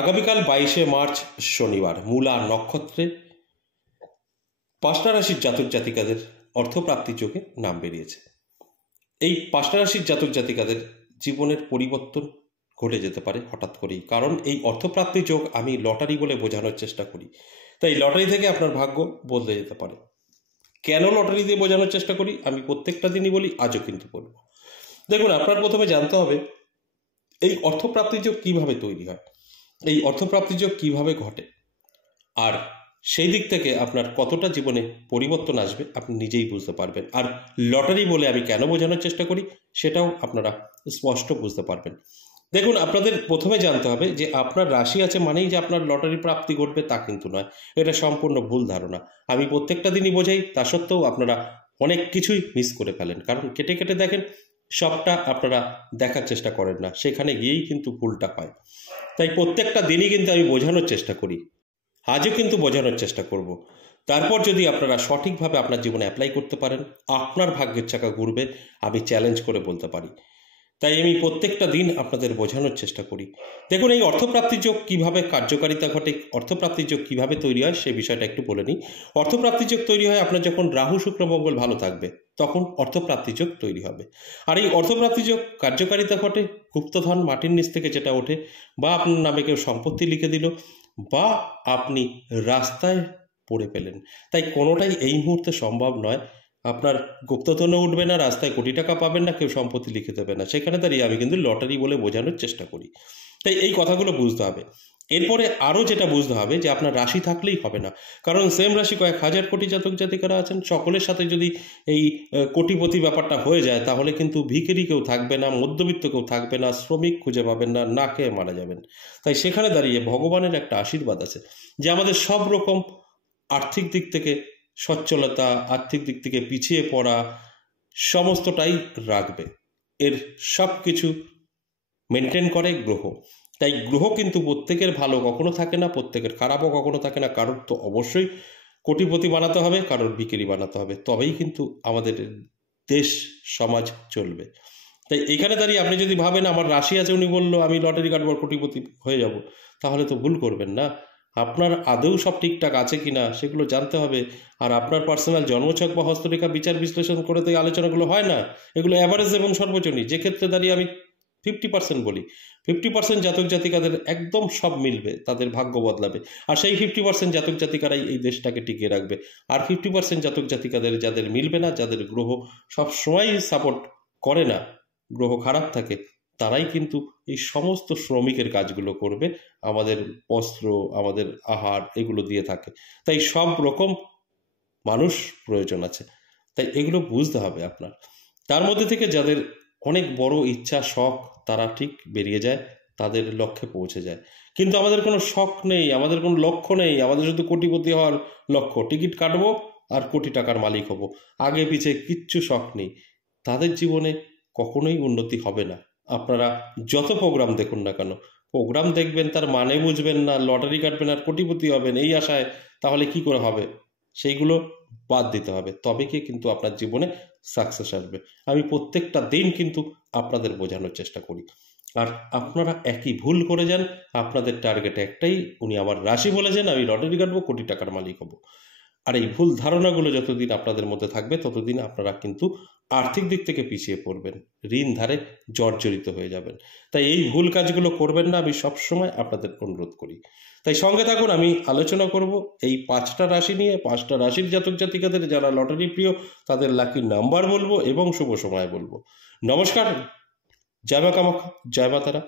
আগামীকাল 22শে মার্চ শনিবার মূলা নক্ষত্রে 5টা রাশির জাতক জাতিকাদের অর্থপ্রাপ্তি যোগে নাম বেরিয়েছে। এই 5টা রাশির জাতক জাতিকাদের জীবনের পরিবর্তন ঘটে যেতে পারে হঠাৎ করেই, কারণ এই অর্থপ্রাপ্তি যোগ আমি লটারি বলে বোঝানোর চেষ্টা করি। তাই লটারি থেকে আপনার ভাগ্য বদলে যেতে পারে। কেন লটারি দিয়ে বোঝানোর চেষ্টা করি আমি প্রত্যেকটা দিনই বলি, আজও কিন্তু বলবো। দেখুন, আপনার প্রথমে জানতে হবে এই অর্থপ্রাপ্তি যোগ কীভাবে তৈরি হয়, এই অর্থপ্রাপ্তি যোগ কীভাবে ঘটে, আর সেই দিক থেকে আপনার কতটা জীবনে পরিবর্তন আসবে আপনি নিজেই বুঝতে পারবেন। আর লটারি বলে আমি কেন বোঝানোর চেষ্টা করি সেটাও আপনারা স্পষ্ট বুঝতে পারবেন। দেখুন, আপনাদের প্রথমে জানতে হবে যে আপনার রাশি আছে মানেই যে আপনার লটারি প্রাপ্তি ঘটবে তা কিন্তু নয়। এটা সম্পূর্ণ ভুল ধারণা। আমি প্রত্যেকটা দিনই বোঝাই, তা সত্ত্বেও আপনারা অনেক কিছুই মিস করে ফেলেন, কারণ কেটে কেটে দেখেন, সবটা আপনারা দেখার চেষ্টা করেন না, সেখানে গিয়েই কিন্তু ভুলটা হয়। তাই প্রত্যেকটা দিনই কিন্তু আমি বোঝানোর চেষ্টা করি, আজও কিন্তু বোঝানোর চেষ্টা করব। তারপর যদি আপনারা সঠিকভাবে আপনার জীবনে অ্যাপ্লাই করতে পারেন, আপনার ভাগ্যের চাকা ঘুরবে, আমি চ্যালেঞ্জ করে বলতে পারি। তাই আমি প্রত্যেকটা দিন আপনাদের বোঝানোর চেষ্টা করি। দেখুন, এই অর্থপ্রাপ্তির যোগ কীভাবে কার্যকারিতা ঘটে, অর্থপ্রাপ্তির যোগ কীভাবে তৈরি হয় সেই বিষয়টা একটু বলে নিই। অর্থপ্রাপ্তির যোগ তৈরি হয় আপনার যখন রাহু শুক্র মঙ্গল ভালো থাকবে, তখন অর্থপ্রাপ্তির যোগ তৈরি হবে। আর এই অর্থপ্রাপ্তির যোগ কার্যকারিতা ঘটে গুপ্তধন মাটির নিচ থেকে যেটা ওঠে, বা আপনার নামে কেউ সম্পত্তি লিখে দিল, বা আপনি রাস্তায় পড়ে পেলেন। তাই কোনোটাই এই মুহূর্তে সম্ভব নয়। আপনার গুপ্তধনও উঠবে না, রাস্তায় কোটি টাকা পাবেন না, কেউ সম্পত্তি লিখে দেবে না। সেখানে দাঁড়িয়ে আমি কিন্তু লটারি বলে বোঝানোর চেষ্টা করি। তাই এই কথাগুলো বুঝতে হবে। এরপরে আরও যেটা বুঝতে হবে যে আপনার রাশি থাকলেই হবে না, কারণ সেম রাশি কয়েক হাজার কোটি জাতক জাতিকারা আছেন। সকলের সাথে যদি এই কোটিপতি ব্যাপারটা হয়ে যায়, তাহলে কিন্তু ভিখারি কেউ থাকবে না, মধ্যবিত্ত কেউ থাকবে না, শ্রমিক খুঁজে পাবেন না, না খেয়ে মারা যাবেন। তাই সেখানে দাঁড়িয়ে ভগবানের একটা আশীর্বাদ আছে যে আমাদের সব রকম আর্থিক দিক থেকে সচ্ছলতা, আর্থিক দিক থেকে পিছিয়ে পড়া সমস্তটাই রাখবে। এর সব কিছু মেনটেন করে গ্রহ। তাই গ্রহ কিন্তু প্রত্যেকের ভালো কখনো থাকে না, প্রত্যেকের খারাপও কখনো থাকে না। কারোর তো অবশ্যই কোটিপতি বানাতে হবে, কারোর বিক্রি বানাতে হবে, তবেই কিন্তু আমাদের দেশ সমাজ চলবে। তাই এখানে দাঁড়িয়ে আপনি যদি ভাবেন আমার রাশি আছে, উনি বললো আমি লটারি কাটবো কোটিপতি হয়ে যাব, তাহলে তো ভুল করবেন না। আপনার আদৌ সব ঠিকঠাক আছে কি না সেগুলো জানতে হবে। আর আপনার পার্সোনাল জন্মছক বা হস্তরেখা বিচার বিশ্লেষণ করে তো এই আলোচনাগুলো হয় না, এগুলো অ্যাভারেজ এবং সর্বজনীন। যে ক্ষেত্রে দাঁড়িয়ে আমি 50% বলি, 50% জাতক জাতিকাদের একদম সব মিলবে, তাদের ভাগ্য বদলাবে। আর সেই 50% জাতক জাতিকারাই এই দেশটাকে টিকিয়ে রাখবে। আর 50% জাতক জাতিকাদের যাদের মিলবে না, যাদের গ্রহ সব সময় সাপোর্ট করে না, গ্রহ খারাপ থাকে, তারাই কিন্তু এই সমস্ত শ্রমিকের কাজগুলো করবে, আমাদের বস্ত্র, আমাদের আহার এগুলো দিয়ে থাকে। তাই সব রকম মানুষ প্রয়োজন আছে। তাই এগুলো বুঝতে হবে আপনার। তার মধ্যে থেকে যাদের অনেক বড় ইচ্ছা, শখ, তারা ঠিক বেরিয়ে যায়, তাদের লক্ষ্যে পৌঁছে যায়। কিন্তু আমাদের কোনো শখ নেই, আমাদের কোনো লক্ষ্য নেই, আমাদের শুধু কোটিপতি হওয়ার লক্ষ্য, টিকিট কাটবো আর কোটি টাকার মালিক হব, আগে পিছে কিচ্ছু শখ নেই, তাদের জীবনে কখনোই উন্নতি হবে না। আপনারা যত প্রোগ্রাম দেখুন না কেন, প্রোগ্রাম দেখবেন, তার মানে বুঝবেন না, লটারি কাটবেন আর কোটিপতি হবেন এই আশায়, তাহলে কি করে হবে? সেইগুলো বাদ দিতে হবে, তবে কি কিন্তু আপনার জীবনে সাকসেস আসবে। আমি প্রত্যেকটা দিন কিন্তু আপনাদের বোঝানোর চেষ্টা করি, আর আপনারা একই ভুল করে যান। আপনাদের টার্গেট একটাই, উনি আমার রাশি বলেছেন আমি লটারি কাটবো, কোটি টাকার মালিক হব। আর এই ভুল ধারণাগুলো যতদিন আপনাদের মধ্যে থাকবে, ততদিন আপনারা কিন্তু আর্থিক দিক থেকে পিছিয়ে পড়বেন, ঋণ ধারে জর্জরিত হয়ে যাবেন। তাই এই ভুল কাজগুলো করবেন না, আমি সবসময় আপনাদের অনুরোধ করি। তাই সঙ্গে থাকুন, আমি আলোচনা করব এই 5টা রাশি নিয়ে। 5টা রাশির জাতক জাতিকাদের যারা লটারি প্রিয়, তাদের লাকি নাম্বার বলবো এবং শুভ সময় বলবো। নমস্কার, জয় মা কামাখ্যা, জয় মা তারা।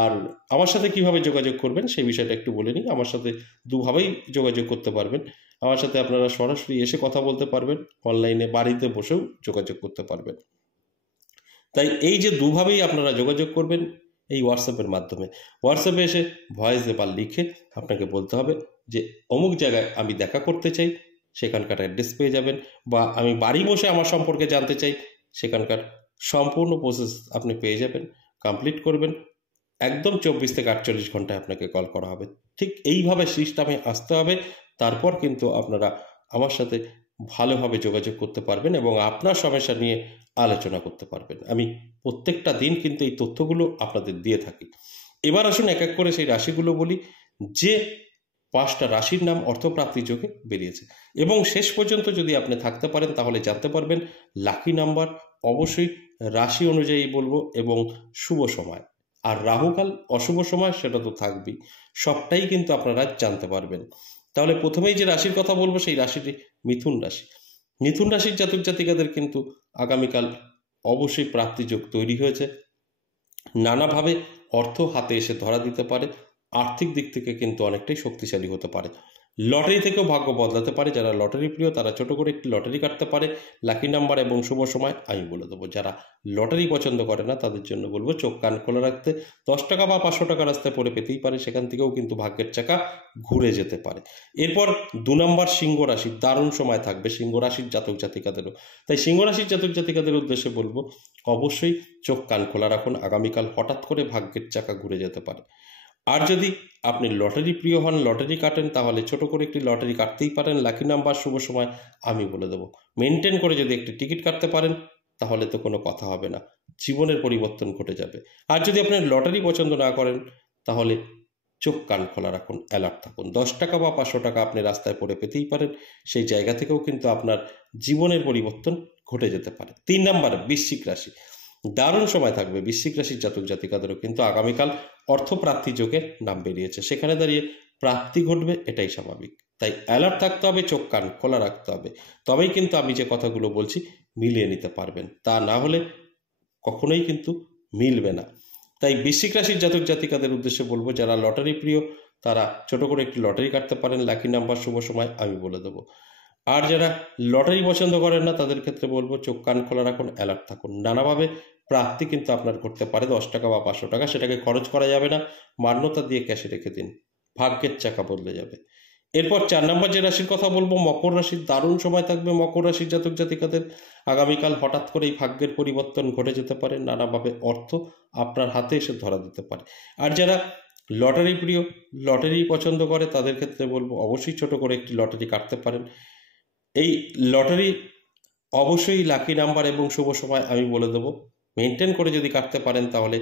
আর আমার সাথে কিভাবে যোগাযোগ করবেন সেই বিষয়টা একটু বলে নিই। আমার সাথে দুভাবেই যোগাযোগ করতে পারবেন। আমার সাথে আপনারা সরাসরি এসে কথা বলতে পারবেন, অনলাইনে বাড়িতে বসেও যোগাযোগ করতে পারবেন। তাই এই যে দুভাবেই আপনারা যোগাযোগ করবেন, এই হোয়াটসঅ্যাপের মাধ্যমে। হোয়াটসঅ্যাপে এসে ভয়েস বা লিখে আপনাকে বলতে হবে যে অমুক জায়গায় আমি দেখা করতে চাই, সেখানকার অ্যাড্রেস পেয়ে যাবেন। বা আমি বাড়ি বসে আমার সম্পর্কে জানতে চাই, সেখানকার সম্পূর্ণ প্রসেস আপনি পেয়ে যাবেন। কমপ্লিট করবেন, একদম 24 থেকে 48 ঘন্টায় আপনাকে কল করা হবে। ঠিক এইভাবে সিস্টেমে আসতে হবে, তারপর কিন্তু আপনারা আমার সাথে ভালোভাবে যোগাযোগ করতে পারবেন এবং আপনার সমস্যা নিয়ে আলোচনা করতে পারবেন। আমি প্রত্যেকটা দিন কিন্তু এই তথ্যগুলো আপনাদের দিয়ে থাকি। এবার আসুন এক এক করে সেই রাশিগুলো বলি যে 5টা রাশির নাম অর্থপ্রাপ্তি যোগে বেরিয়েছে। এবং শেষ পর্যন্ত যদি আপনি থাকতে পারেন তাহলে জানতে পারবেন লাকি নাম্বার, অবশ্যই রাশি অনুযায়ী বলবো, এবং শুভ সময়। আর রাহুকাল অশুভ সময় সেটা তো থাকবেই, সবটাই কিন্তু আপনারা জানতে পারবেন। তাহলে প্রথমেই যে রাশির কথা বলবো সেই রাশিটি মিথুন রাশি। মিথুন রাশির জাতক জাতিকাদের কিন্তু আগামীকাল অবশ্যই প্রাপ্তিযোগ তৈরি হয়েছে। নানাভাবে অর্থ হাতে এসে ধরা দিতে পারে, আর্থিক দিক থেকে কিন্তু অনেকটাই শক্তিশালী হতে পারে। লটারি থেকেও ভাগ্য বদলাতে পারে। যারা লটারি প্রিয় তারা ছোট করে একটি লটারি কাটতে পারে। লাকি নাম্বার এবং শুভ সময় আমি বলে দেবো। যারা লটারি পছন্দ করে না তাদের জন্য বলবো চোখ কান খোলা রাখতে। 10 টাকা বা 500 টাকা রাস্তায় পড়ে পেতেই পারে, সেখান থেকেও কিন্তু ভাগ্যের চাকা ঘুরে যেতে পারে। এরপর 2 নম্বর সিংহ রাশি, দারুণ সময় থাকবে সিংহ রাশির জাতক জাতিকাদেরও। তাই সিংহ রাশির জাতক জাতিকাদের উদ্দেশ্যে বলবো অবশ্যই চোখ কান খোলা রাখুন, আগামীকাল হঠাৎ করে ভাগ্যের চাকা ঘুরে যেতে পারে। আর যদি আপনি লটারি প্রিয় হন, লটারি কাটেন, তাহলে ছোট করে একটি লটারি কাটতেই পারেন। লাকি নাম্বার শুভ সময় আমি বলে দেবো। মেনটেন করে যদি একটি টিকিট কাটতে পারেন তাহলে তো কোনো কথা হবে না, জীবনের পরিবর্তন ঘটে যাবে। আর যদি আপনি লটারি পছন্দ না করেন তাহলে চোখ কান খোলা রাখুন, অ্যালার্ট থাকুন। 10 টাকা বা 500 টাকা আপনি রাস্তায় পড়ে পেতেই পারেন, সেই জায়গা থেকেও কিন্তু আপনার জীবনের পরিবর্তন ঘটে যেতে পারে। 3 নম্বর বৃশ্চিক রাশি, দারুণ সময় থাকবে বৃশ্চিক রাশির জাতক জাতিকাদেরও। কিন্তু আগামীকাল অর্থপ্রাপ্তি যোগের নাম বেরিয়েছে, সেখানে দাঁড়িয়ে প্রাপ্তি ঘটবে, এটাই স্বাভাবিক। তাই অ্যালার্ট থাকতে হবে, চোখ কান খোলা রাখতে হবে, তবেই কিন্তু আমি যে কথাগুলো বলছি মিলিয়ে নিতে পারবেন। তা না হলে কখনোই কিন্তু মিলবে না। তাই বৃশ্চিক রাশির জাতক জাতিকাদের উদ্দেশ্যে বলবো যারা লটারি প্রিয় তারা ছোট করে একটি লটারি কাটতে পারেন। লাকি নাম্বার শুভ সময় আমি বলে দেবো। আর যারা লটারি পছন্দ করেন না তাদের ক্ষেত্রে বলবো চোখ কান খোলা রাখুন, অ্যালার্ট থাকুন। নানাভাবে প্রাপ্তি কিন্তু আপনার করতে পারে। 10 টাকা বা 500 টাকা সেটাকে খরচ করা যাবে না, মান্যতা দিয়ে ক্যাশে রেখে দিন, ভাগ্যের চাকা বদলে যাবে। এরপর 4 নম্বর যে রাশির কথা বলবো মকর রাশির, দারুণ সময় থাকবে মকর রাশির জাতক জাতিকাদের। আগামীকাল হঠাৎ করেই ভাগ্যের পরিবর্তন ঘটে যেতে পারে, নানাভাবে অর্থ আপনার হাতে এসে ধরা দিতে পারে। আর যারা লটারি প্রিয়, লটারি পছন্দ করে তাদের ক্ষেত্রে বলবো অবশ্যই ছোট করে একটি লটারি কাটতে পারেন। এই লটারি অবশ্যই লাকি নাম্বার এবং শুভ সময় আমি বলে দেবো। মেনটেন করে যদি কাটতে পারেন তাহলে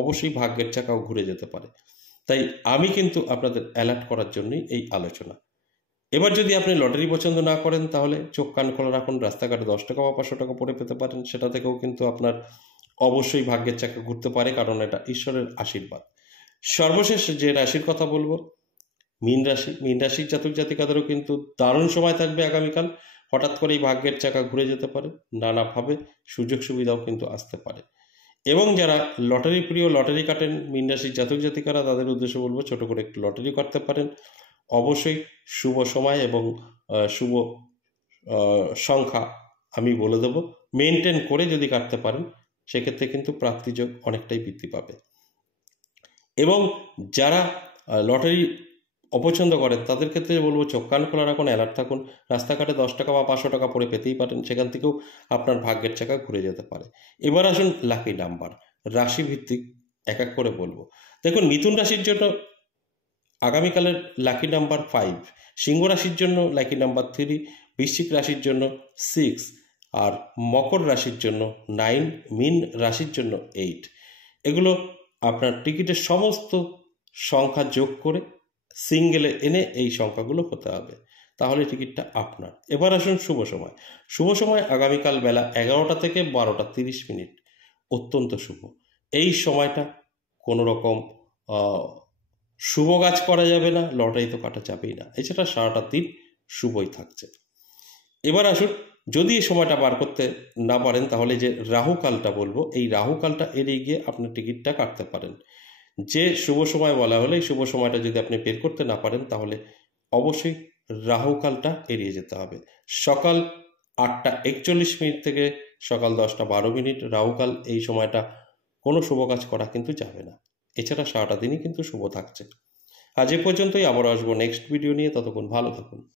অবশ্যই ভাগ্যের চাকাও ঘুরে যেতে পারে। তাই আমি কিন্তু আপনাদের অ্যালার্ট করার জন্যই এই আলোচনা। এবার যদি আপনি লটারি পছন্দ না করেন তাহলে চোখ কান খোলা রাখুন, রাস্তাঘাটে 10 টাকা বা 500 টাকা পড়ে পেতে পারেন, সেটা থেকেও কিন্তু আপনার অবশ্যই ভাগ্যের চাকা ঘুরতে পারে, কারণ এটা ঈশ্বরের আশীর্বাদ। সর্বশেষ যে রাশির কথা বলবো মীন রাশি। মীন রাশির জাতক জাতিকাদেরও কিন্তু দারুণ সময় থাকবে আগামীকাল। হঠাৎ করেই ভাগ্যের চাকা ঘুরে যেতে পারে, নানাভাবে সুযোগ সুবিধাও কিন্তু আসতে পারে। এবং যারা লটারি প্রিয়, লটারি কাটেন মীন রাশির জাতক জাতিকারা, তাদের উদ্দেশ্যে বলবো ছোট করে একটু লটারি কাটতে পারেন। অবশ্যই শুভ সময় এবং শুভ সংখ্যা আমি বলে দেবো। মেনটেন করে যদি কাটতে পারেন সেক্ষেত্রে কিন্তু প্রাপ্তিযোগ অনেকটাই বৃদ্ধি পাবে। এবং যারা লটারি অপছন্দ করেন তাদের ক্ষেত্রে বলবো চোখ কান খোলা রাখুন, অ্যালার্ট থাকুন। রাস্তাঘাটে 10 টাকা বা 500 টাকা পড়ে পেতেই পারেন, সেখান থেকেও আপনার ভাগ্যের চাকা ঘুরে যেতে পারে। এবার আসুন লাকি নাম্বার, রাশি ভিত্তিক এক এক করে বলবো। দেখুন মিথুন রাশির জন্য আগামীকালের লাকি নাম্বার 5, সিংহ রাশির জন্য লাকি নাম্বার 3, বৃশ্চিক রাশির জন্য 6, আর মকর রাশির জন্য 9, মীন রাশির জন্য 8। এগুলো আপনার টিকিটের সমস্ত সংখ্যা যোগ করে সিঙ্গেলে এনে এই সংখ্যাগুলো হতে হবে, তাহলে টিকিটটা আপনার। এবার আসুন শুভ সময়। শুভ সময় আগামীকাল বেলা 11টা থেকে 12:30, অত্যন্ত শুভ। এই সময়টা কোনো রকম শুভ কাজ করা যাবে না, লটারি তো কাটা যাবেই না, এছাড়া সারাটা দিন শুভই থাকছে। এবার আসুন যদি এই সময়টা বার করতে না পারেন তাহলে যে রাহুকালটা বলবো, এই রাহুকালটা এড়িয়ে গিয়ে আপনি টিকিটটা কাটতে পারেন। যে শুভ সময় বলা হলে এই শুভ সময়টা যদি আপনি বের করতে না পারেন তাহলে অবশ্যই রাহুকালটা এড়িয়ে যেতে হবে। সকাল 8:41 থেকে সকাল 10:12 রাহুকাল, এই সময়টা কোনো শুভ কাজ করা কিন্তু যাবে না, এছাড়া সারাটা দিনই কিন্তু শুভ থাকছে। আজ এ পর্যন্তই, আবার আসবো নেক্সট ভিডিও নিয়ে, ততক্ষণ ভালো থাকুন।